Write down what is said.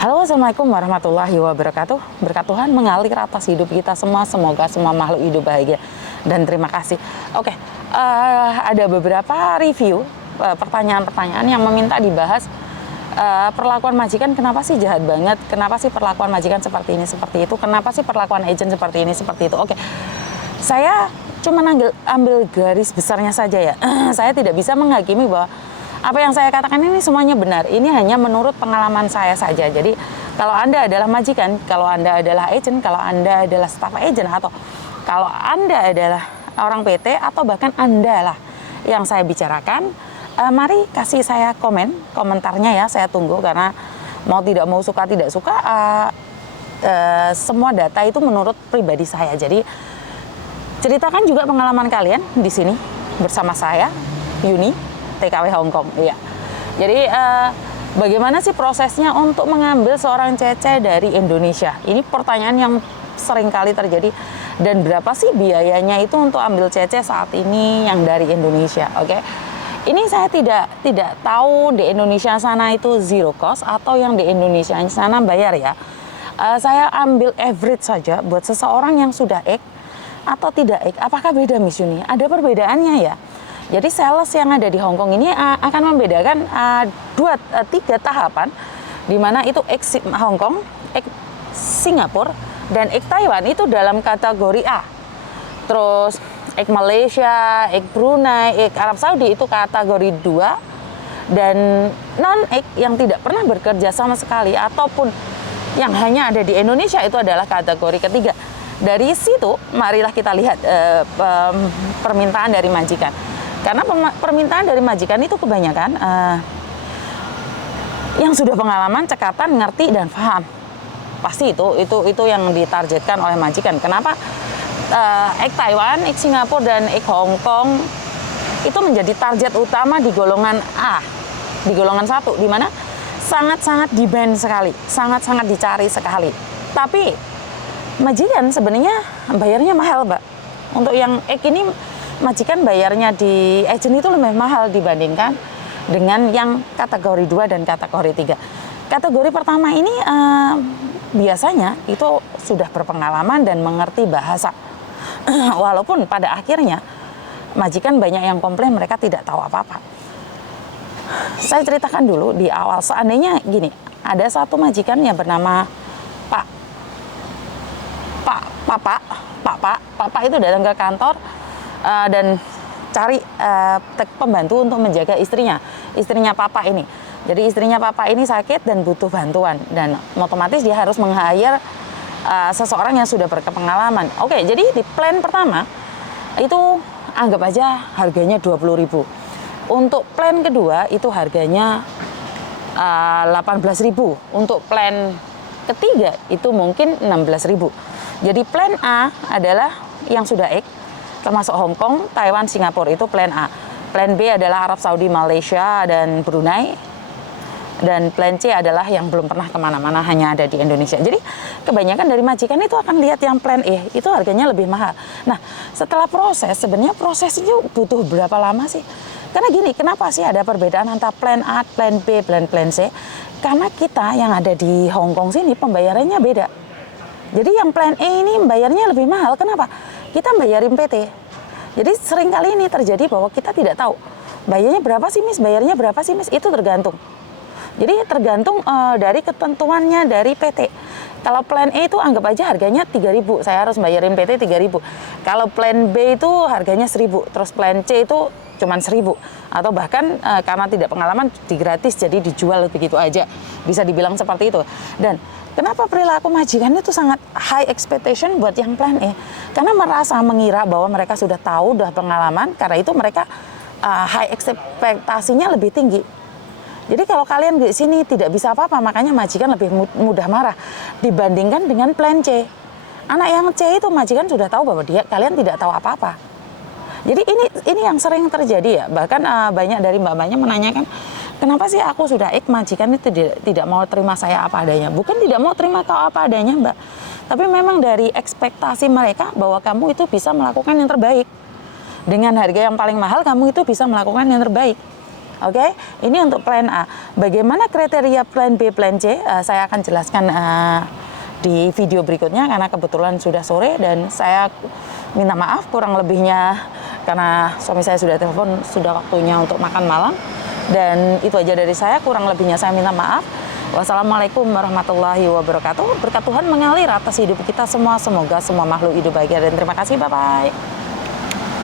Halo, assalamualaikum warahmatullahi wabarakatuh. Berkat Tuhan mengalir atas hidup kita semua. Semoga semua makhluk hidup bahagia dan terima kasih. Oke, ada beberapa review pertanyaan-pertanyaan yang meminta dibahas perlakuan majikan. Kenapa sih jahat banget? Kenapa sih perlakuan majikan seperti ini, seperti itu? Kenapa sih perlakuan agent seperti ini, seperti itu? Oke, saya cuma ambil garis besarnya saja ya. Saya tidak bisa menghakimi bahwa apa yang saya katakan ini semuanya benar. Ini hanya menurut pengalaman saya saja. Jadi kalau Anda adalah majikan, kalau Anda adalah agent, kalau Anda adalah staff agent, atau kalau Anda adalah orang PT, atau bahkan Anda lah yang saya bicarakan, mari kasih saya komentarnya ya. Saya tunggu, karena mau tidak mau, suka tidak suka, semua data itu menurut pribadi saya. Jadi ceritakan juga pengalaman kalian di sini bersama saya, Yuni, TKW Hong Kong. Iya. Jadi bagaimana sih prosesnya untuk mengambil seorang CC dari Indonesia? Ini pertanyaan yang sering kali terjadi. Dan berapa sih biayanya itu untuk ambil CC saat ini yang dari Indonesia? Oke. Ini saya tidak tahu di Indonesia sana itu zero cost atau yang di Indonesia sana bayar ya. Saya ambil average saja buat seseorang yang sudah X atau tidak X. Apakah beda, Miss Yuni? Ada perbedaannya ya. Jadi sales yang ada di Hong Kong ini akan membedakan tiga tahapan, di mana itu X Hong Kong, X Singapura, dan X Taiwan itu dalam kategori A. Terus X Malaysia, X Brunei, X Arab Saudi itu kategori 2, dan non-X yang tidak pernah bekerja sama sekali ataupun yang hanya ada di Indonesia itu adalah kategori ketiga. Dari situ marilah kita lihat permintaan dari majikan. Karena permintaan dari majikan itu kebanyakan yang sudah pengalaman, cekatan, ngerti, dan paham. Pasti itu yang ditargetkan oleh majikan. Kenapa X Taiwan, X Singapura, dan X Hong Kong itu menjadi target utama di golongan A, di golongan 1, di mana sangat-sangat demand sekali, sangat-sangat dicari sekali. Tapi majikan sebenarnya bayarnya mahal, Mbak. Untuk yang X ini majikan bayarnya di agent itu lebih mahal dibandingkan dengan yang kategori 2 dan kategori 3. Kategori pertama ini biasanya itu sudah berpengalaman dan mengerti bahasa. Walaupun pada akhirnya majikan banyak yang komplain mereka tidak tahu apa-apa. Saya ceritakan dulu di awal, seandainya gini, ada satu majikan yang bernama Pak itu datang ke kantor dan cari pembantu untuk menjaga istrinya Papa ini. Jadi istrinya Papa ini sakit dan butuh bantuan, dan otomatis dia harus meng-hire seseorang yang sudah berpengalaman. Oke, jadi di plan pertama itu anggap aja harganya 20.000. Untuk plan kedua itu harganya 18.000. Untuk plan ketiga itu mungkin 16.000. Jadi plan A adalah yang sudah X, termasuk Hong Kong, Taiwan, Singapura, itu plan A. Plan B adalah Arab Saudi, Malaysia, dan Brunei. Dan plan C adalah yang belum pernah kemana-mana, hanya ada di Indonesia. Jadi kebanyakan dari majikan itu akan lihat yang plan E, itu harganya lebih mahal. Nah, setelah proses, sebenarnya proses itu butuh berapa lama sih? Karena gini, kenapa sih ada perbedaan antara plan A, plan B, plan C? Karena kita yang ada di Hong Kong sini pembayarannya beda. Jadi yang plan E ini bayarnya lebih mahal. Kenapa? Kita bayarin PT. Jadi sering kali ini terjadi bahwa kita tidak tahu bayarnya berapa sih, Miss, bayarnya berapa sih, Miss. Itu tergantung. Jadi tergantung dari ketentuannya dari PT. Kalau plan E itu anggap aja harganya 3.000, saya harus bayarin PT 3.000. Kalau plan B itu harganya 1.000, terus plan C itu cuma 1.000. Atau bahkan karena tidak pengalaman gratis, jadi dijual begitu aja. Bisa dibilang seperti itu. Dan kenapa perilaku majikan itu sangat high expectation buat yang plan E? Karena merasa mengira bahwa mereka sudah tahu, sudah pengalaman, karena itu mereka high ekspektasinya lebih tinggi. Jadi kalau kalian di sini tidak bisa apa-apa, makanya majikan lebih mudah marah dibandingkan dengan plan C. Anak yang C itu majikan sudah tahu bahwa kalian tidak tahu apa-apa. Jadi ini yang sering terjadi ya. Bahkan banyak dari mbak-mbaknya menanyakan, kenapa sih aku sudah X, majikan itu tidak mau terima saya apa adanya? Bukan tidak mau terima kau apa adanya, Mbak. Tapi memang dari ekspektasi mereka bahwa kamu itu bisa melakukan yang terbaik. Dengan harga yang paling mahal, kamu itu bisa melakukan yang terbaik. Oke, ini untuk plan A. Bagaimana kriteria plan B, plan C? Saya akan jelaskan di video berikutnya karena kebetulan sudah sore dan saya minta maaf kurang lebihnya karena suami saya sudah telepon, sudah waktunya untuk makan malam. Dan itu aja dari saya, kurang lebihnya saya minta maaf. Wassalamualaikum warahmatullahi wabarakatuh. Berkat Tuhan mengalir atas hidup kita semua. Semoga semua makhluk hidup bahagia dan terima kasih. Bye-bye.